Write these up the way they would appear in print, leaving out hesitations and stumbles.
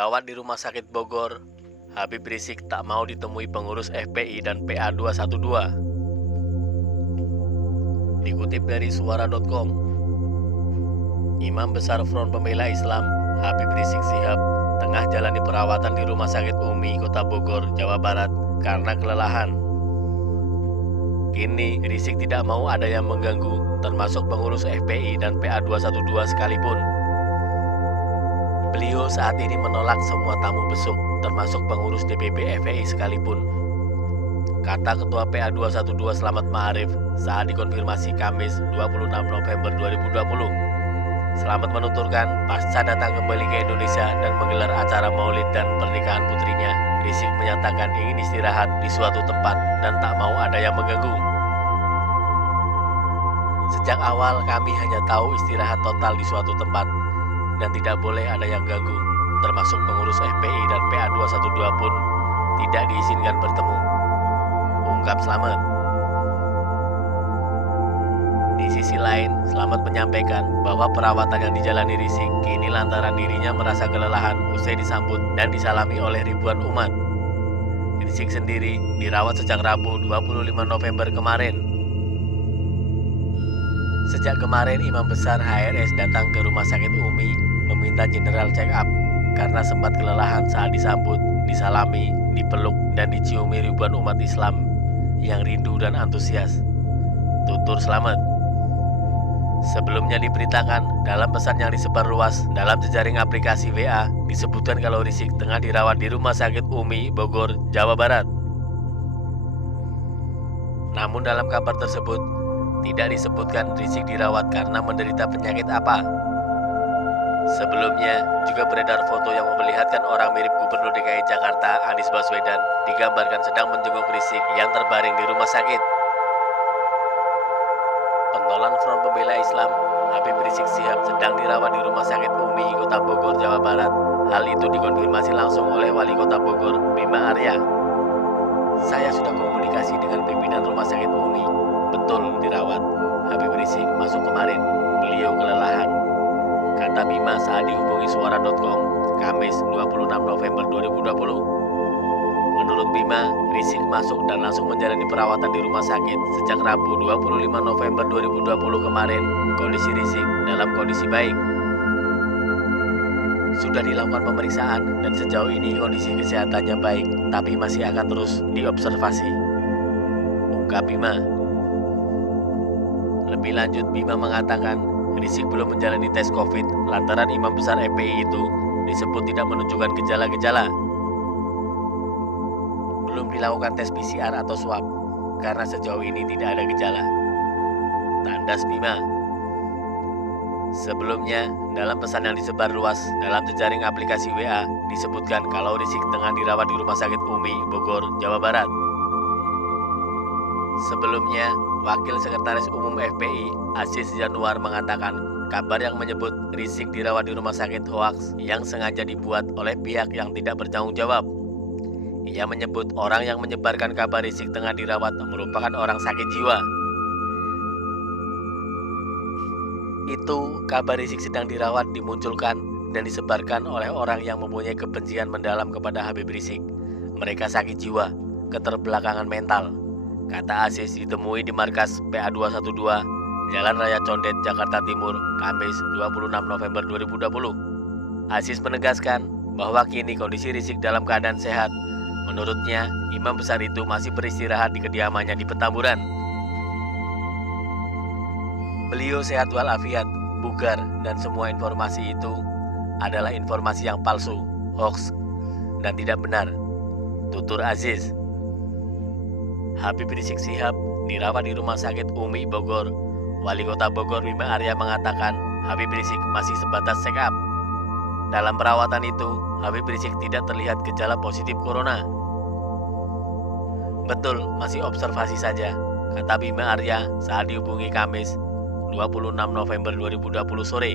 Dirawat di Rumah Sakit Bogor, Habib Rizik tak mau ditemui pengurus FPI dan PA 212. Dikutip dari suara.com, Imam Besar Front Pembela Islam, Habib Rizik Syihab, tengah jalani perawatan di Rumah Sakit Umi, Kota Bogor, Jawa Barat karena kelelahan. Kini, Rizik tidak mau ada yang mengganggu, termasuk pengurus FPI dan PA 212 sekalipun. Beliau saat ini menolak semua tamu besuk, termasuk pengurus DPP FPI sekalipun. Kata Ketua PA 212 Slamet Ma'arif saat dikonfirmasi Kamis 26 November 2020. Slamet menuturkan, pasca datang kembali ke Indonesia dan menggelar acara maulid dan pernikahan putrinya, Rizik menyatakan ingin istirahat di suatu tempat dan tak mau ada yang mengganggu. Sejak awal kami hanya tahu istirahat total di suatu tempat dan tidak boleh ada yang ganggu, termasuk pengurus FPI dan PA 212 pun tidak diizinkan bertemu, ungkap Slamet. Di sisi lain, Slamet menyampaikan bahwa perawatan yang dijalani Rizik kini lantaran dirinya merasa kelelahan usai disambut dan disalami oleh ribuan umat. Rizik sendiri dirawat sejak Rabu 25 November kemarin. Sejak kemarin, Imam Besar HRS datang ke Rumah Sakit Umi meminta general check up karena sempat kelelahan saat disambut, disalami, dipeluk, dan diciumi ribuan umat Islam yang rindu dan antusias, tutur Slamet. Sebelumnya diberitakan dalam pesan yang disebar luas dalam jejaring aplikasi WA disebutkan kalau Rizik tengah dirawat di Rumah Sakit Umi, Bogor, Jawa Barat. Namun dalam kabar tersebut tidak disebutkan Rizik dirawat karena menderita penyakit apa. Sebelumnya juga beredar foto yang memperlihatkan orang mirip Gubernur DKI Jakarta Anies Baswedan digambarkan sedang menjenguk Rizik yang terbaring di rumah sakit. Pentolan Front Pembela Islam, Habib Rizik Syihab sedang dirawat di Rumah Sakit Umi, Kota Bogor, Jawa Barat. Hal itu dikonfirmasi langsung oleh Wali Kota Bogor, Bima Arya. Saya sudah komunikasi dengan pimpinan Rumah Sakit Umi. Betul dirawat. Habib Rizik masuk kemarin. Beliau kelelahan, kata Bima saat dihubungi suara.com, Kamis 26 November 2020. Menurut Bima, Rizik masuk dan langsung menjalani perawatan di rumah sakit sejak Rabu 25 November 2020 kemarin. Kondisi Rizik dalam kondisi baik. Sudah dilakukan pemeriksaan dan sejauh ini kondisi kesehatannya baik, tapi masih akan terus diobservasi, ungkap Bima. Lebih lanjut, Bima mengatakan Rizik belum menjalani tes COVID lantaran Imam Besar FPI itu disebut tidak menunjukkan gejala-gejala. Belum dilakukan tes PCR atau swab karena sejauh ini tidak ada gejala, tandas Bima. Sebelumnya, dalam pesan yang disebar luas dalam jejaring aplikasi WA disebutkan kalau Rizik tengah dirawat di Rumah Sakit Umi, Bogor, Jawa Barat. Sebelumnya, Wakil Sekretaris Umum FPI, Aziz Januar mengatakan kabar yang menyebut Rizik dirawat di rumah sakit hoaks yang sengaja dibuat oleh pihak yang tidak bertanggung jawab. Ia menyebut orang yang menyebarkan kabar Rizik tengah dirawat merupakan orang sakit jiwa. Itu kabar Rizik sedang dirawat dimunculkan dan disebarkan oleh orang yang mempunyai kebencian mendalam kepada Habib Rizik. Mereka sakit jiwa, keterbelakangan mental, kata Aziz ditemui di markas PA 212, Jalan Raya Condet, Jakarta Timur, Kamis 26 November 2020. Aziz menegaskan bahwa kini kondisi Rizik dalam keadaan sehat. Menurutnya, Imam Besar itu masih beristirahat di kediamannya di Petamburan. Beliau sehat walafiat, bugar, dan semua informasi itu adalah informasi yang palsu, hoax, dan tidak benar, tutur Aziz. Habib Rizik Syihab dirawat di Rumah Sakit Umi, Bogor. Wali Kota Bogor Bima Arya mengatakan Habib Rizik masih sebatas check up. Dalam perawatan itu, Habib Rizik tidak terlihat gejala positif corona. Betul, masih observasi saja, kata Bima Arya saat dihubungi Kamis 26 November 2020 sore.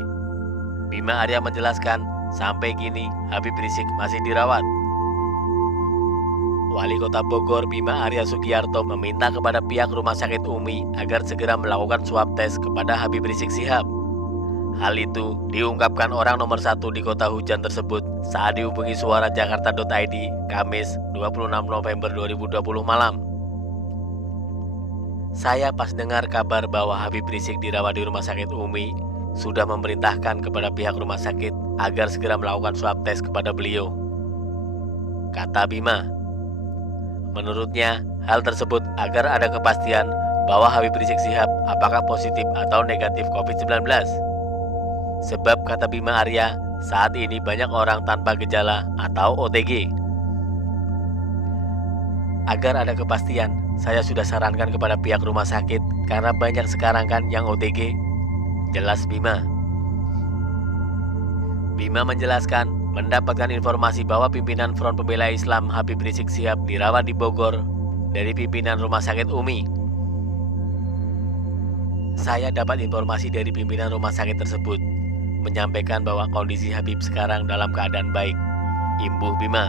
Bima Arya menjelaskan sampai kini Habib Rizik masih dirawat. Wali Kota Bogor Bima Arya Sugiarto meminta kepada pihak Rumah Sakit Umi agar segera melakukan swab tes kepada Habib Rizik Syihab. Hal itu diungkapkan orang nomor 1 di kota hujan tersebut saat dihubungi Suara Jakarta.id Kamis 26 November 2020 malam. Saya pas dengar kabar bahwa Habib Rizik dirawat di Rumah Sakit Umi, sudah memerintahkan kepada pihak rumah sakit agar segera melakukan swab tes kepada beliau, kata Bima. Menurutnya, hal tersebut agar ada kepastian bahwa Habib Rizik Syihab apakah positif atau negatif COVID-19. Sebab kata Bima Arya, saat ini banyak orang tanpa gejala atau OTG. Agar ada kepastian, saya sudah sarankan kepada pihak rumah sakit karena banyak sekarang kan yang OTG, jelas Bima. Bima menjelaskan mendapatkan informasi bahwa pimpinan Front Pembela Islam Habib Rizik Syihab dirawat di Bogor dari pimpinan Rumah Sakit Umi. Saya dapat informasi dari pimpinan rumah sakit tersebut, menyampaikan bahwa kondisi Habib sekarang dalam keadaan baik, imbuh Bima.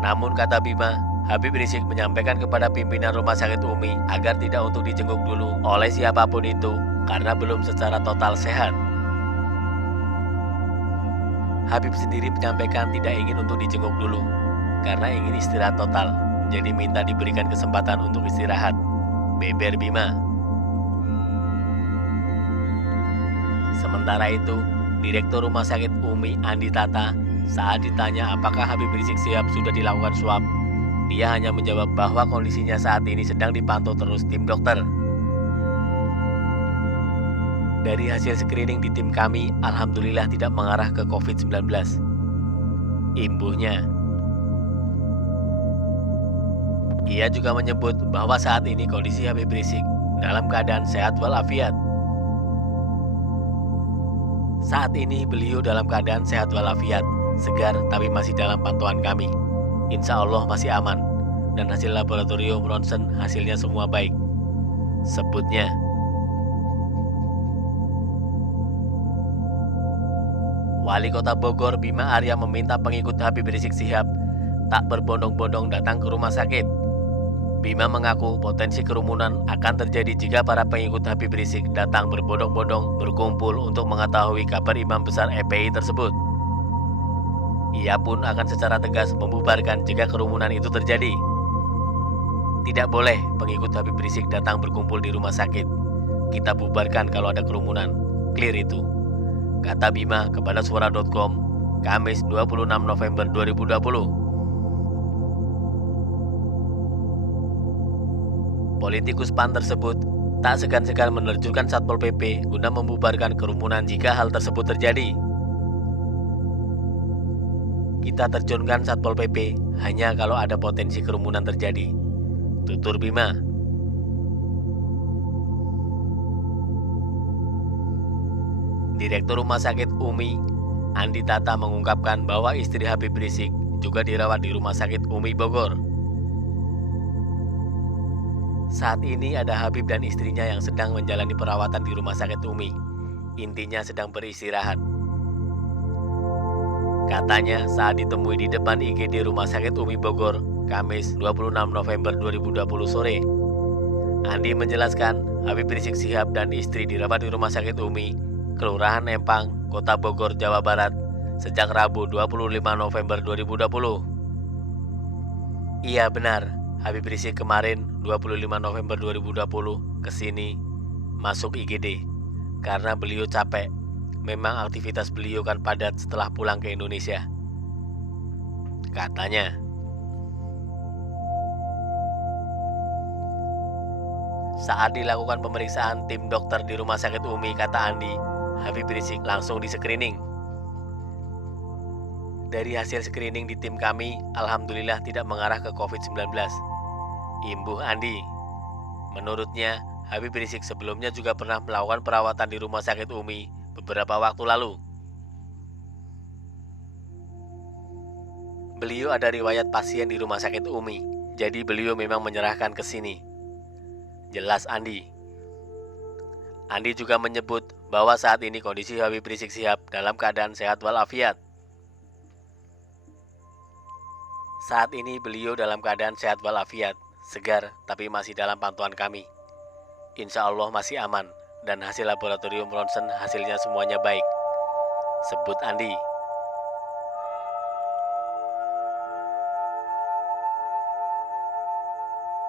Namun kata Bima, Habib Rizik menyampaikan kepada pimpinan Rumah Sakit Umi agar tidak untuk dijenguk dulu oleh siapapun itu karena belum secara total sehat. Habib sendiri menyampaikan tidak ingin untuk dijenguk dulu karena ingin istirahat total, jadi minta diberikan kesempatan untuk istirahat, beber Bima. Sementara itu, Direktur Rumah Sakit Umi Andi Tata saat ditanya apakah Habib Rizik Syihab sudah dilakukan swab, dia hanya menjawab bahwa kondisinya saat ini sedang dipantau terus tim dokter. Dari hasil screening di tim kami, alhamdulillah tidak mengarah ke COVID-19. Imbuhnya. Ia juga menyebut bahwa saat ini kondisi Habib Rizik dalam keadaan sehat walafiat. Saat ini beliau dalam keadaan sehat walafiat, segar tapi masih dalam pantauan kami. Insya Allah masih aman, dan hasil laboratorium ronsen hasilnya semua baik, sebutnya. Wali Kota Bogor Bima Arya meminta pengikut Habib Rizik Syihab tak berbondong-bondong datang ke rumah sakit. Bima mengaku potensi kerumunan akan terjadi jika para pengikut Habib Rizik datang berbondong-bondong berkumpul untuk mengetahui kabar imam besar FPI tersebut. Ia pun akan secara tegas membubarkan jika kerumunan itu terjadi. Tidak boleh pengikut Habib Rizik datang berkumpul di rumah sakit. Kita bubarkan kalau ada kerumunan. Clear itu, kata Bima kepada Suara.com Kamis 26 November 2020. Politikus PAN tersebut tak segan-segan menerjunkan Satpol PP guna membubarkan kerumunan jika hal tersebut terjadi. Kita terjunkan Satpol PP hanya kalau ada potensi kerumunan terjadi, tutur Bima. Direktur Rumah Sakit Umi Andi Tata mengungkapkan bahwa istri Habib Rizik juga dirawat di Rumah Sakit Umi Bogor. Saat ini ada Habib dan istrinya yang sedang menjalani perawatan di Rumah Sakit Umi. Intinya sedang beristirahat. Katanya saat ditemui di depan IGD Rumah Sakit Umi Bogor, Kamis 26 November 2020 sore. Andi menjelaskan Habib Rizik Syihab dan istri dirawat di Rumah Sakit Umi, Kelurahan Empang, Kota Bogor, Jawa Barat, sejak Rabu 25 November 2020. Iya benar, Habib Rizik kemarin 25 November 2020 ke sini masuk IGD karena beliau capek. Memang aktivitas beliau kan padat setelah pulang ke Indonesia, katanya. Saat dilakukan pemeriksaan tim dokter di Rumah Sakit Umi, kata Andi, Habib Rizik langsung di screening. Dari hasil screening di tim kami, alhamdulillah tidak mengarah ke COVID-19. Imbuh Andi. Menurutnya, Habib Rizik sebelumnya juga pernah melakukan perawatan di Rumah Sakit Umi beberapa waktu lalu. Beliau ada riwayat pasien di Rumah Sakit Umi, jadi beliau memang menyerahkan ke sini, jelas Andi. Andi juga menyebut bahwa saat ini kondisi Habib Rizik Syihab dalam keadaan sehat walafiat. Saat ini beliau dalam keadaan sehat walafiat, segar tapi masih dalam pantauan kami. Insya Allah masih aman dan hasil laboratorium ronsen hasilnya semuanya baik. Sebut Andi.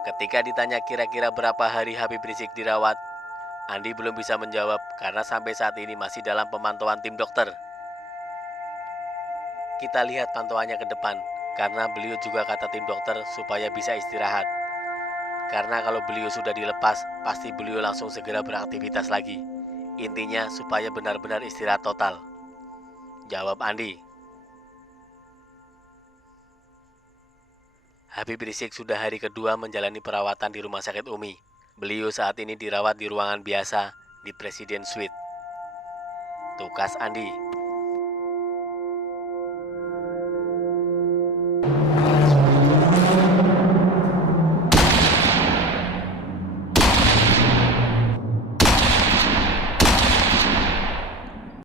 Ketika ditanya kira-kira berapa hari Habib Rizik dirawat, Andi belum bisa menjawab karena sampai saat ini masih dalam pemantauan tim dokter. Kita lihat pantauannya ke depan, karena beliau juga kata tim dokter supaya bisa istirahat. Karena kalau beliau sudah dilepas, pasti beliau langsung segera beraktivitas lagi. Intinya supaya benar-benar istirahat total. Jawab Andi. Habib Rizik sudah hari kedua menjalani perawatan di Rumah Sakit Umi. Beliau saat ini dirawat di ruangan biasa di Presiden Suite. Tukas Andi.